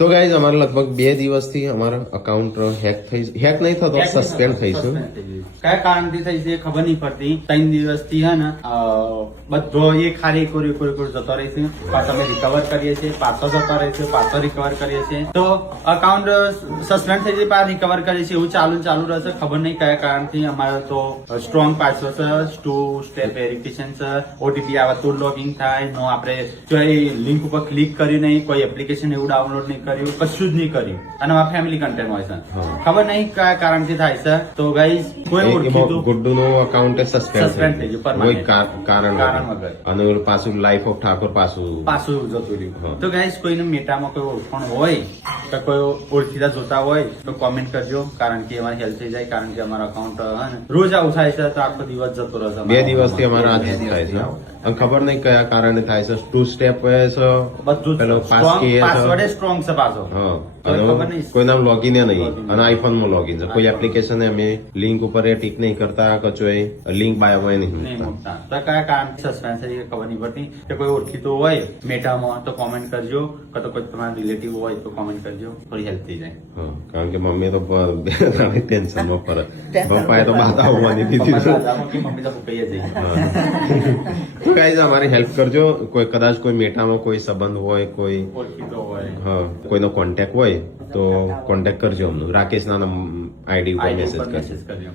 તો ગાઈઝ અમારે લગભગ 2 દિવસથી અમારા અકાઉન્ટ હેક નહીં થતો, સસ્પેન્ડ થઈશું. કયા કારણથી થઈ છે ખબર નહીં પડતી. 3 દિવસથી હે ને બધો એ ખાલી કોરી જતો રહે છે. પાછો અમે રિકવર કરીએ છીએ, પાછો જતો રહે છે, પાછો રિકવર કરીએ છીએ. તો અકાઉન્ટ સસ્પેન્ડ થઈ જાય, પાછા રિકવર કરીએ છીએ. એવું ચાલુ રહેશે. ખબર નહીં કયા કારણથી. અમારે તો સ્ટ્રોંગ પાસવર્ડ છે, 2 સ્ટેપ વેરિફિકેશન છે, ઓટીપી આવે તો લોગિંગ થાય. નો આપણે જો એ લિંક ઉપર ક્લિક કરી નહીં, કોઈ એપ્લિકેશન એવું ડાઉનલોડ નહીં કર્યું, કશું જ નહીં કર્યું. અને આ ફેમિલી કન્ટેન્ટ હોય છે. ખબર નહીં કયા કારણથી થાય છે. તો ગાઈઝ કોઈ ઓળખીતું ગુડ્ડુનું અકાઉન્ટ સસ્પેન્ડ થઈ ગયું, કોઈ કારણ વગર. અને પાછું લાઈફ ઓફ ઠાકોર પાછું જતું રહ્યું. તો ગાઈઝ કોઈને મેટામાં કોઈ ઓળખાણ હોય કે કોઈ ઓળખીતા જોતા હોય તો કોમેન્ટ કરજો, કારણ કે અમારી હેલ્પ થઈ જાય. કારણ કે અમારા અકાઉન્ટ રોજ આવું થાય છે તો આખો દિવસ જતો રહેશે. 2 દિવસથી અમારા આ જ થાય છે. અને ખબર નહીં કયા કારણે થાય છે. 2 સ્ટેપ બધું પેલો પાસવર્ડ સ્ટ્રોંગ છે પાછો. ખબર નહીં કોઈ નામ લોગિન નહીં, અને આઈફોનમાં લોગિન છે. કોઈ એપ્લિકેશન અમે લિંક ઉપર ટીક નહીં કરતા, કચોય લિંક બાયોમાં નહીં મૂકતા. તો કયા કારણ સસ્પેન્ડ છે ખબર નહીં પડતી. કે કોઈ ઓળખીતું હોય મેટામાં તો કોમેન્ટ કરજો, કે તો કોઈ તમારા રિલેટિવ હોય તો કોમેન્ટ કરજો, થોડી હેલ્પ થઈ જાય. કારણ કે મમ્મી તો ટેન્શનમાં પડે. પપ્પાએ તો બાધા હોવાની દીધી છે. મમ્મી તો કહીએ જઈએ. ગાઈઝ અમારી હેલ્પ કરજો. કોઈ કદાચ કોઈ મેટામાં કોઈ સંબંધ હોય, કોઈ ઓળખીતો હોય, કોઈનો કોન્ટેક્ટ હોય તો કોન્ટેક્ટ કરજો અમને. રાકેશના આઈડી ઉપર મેસેજ કરજો.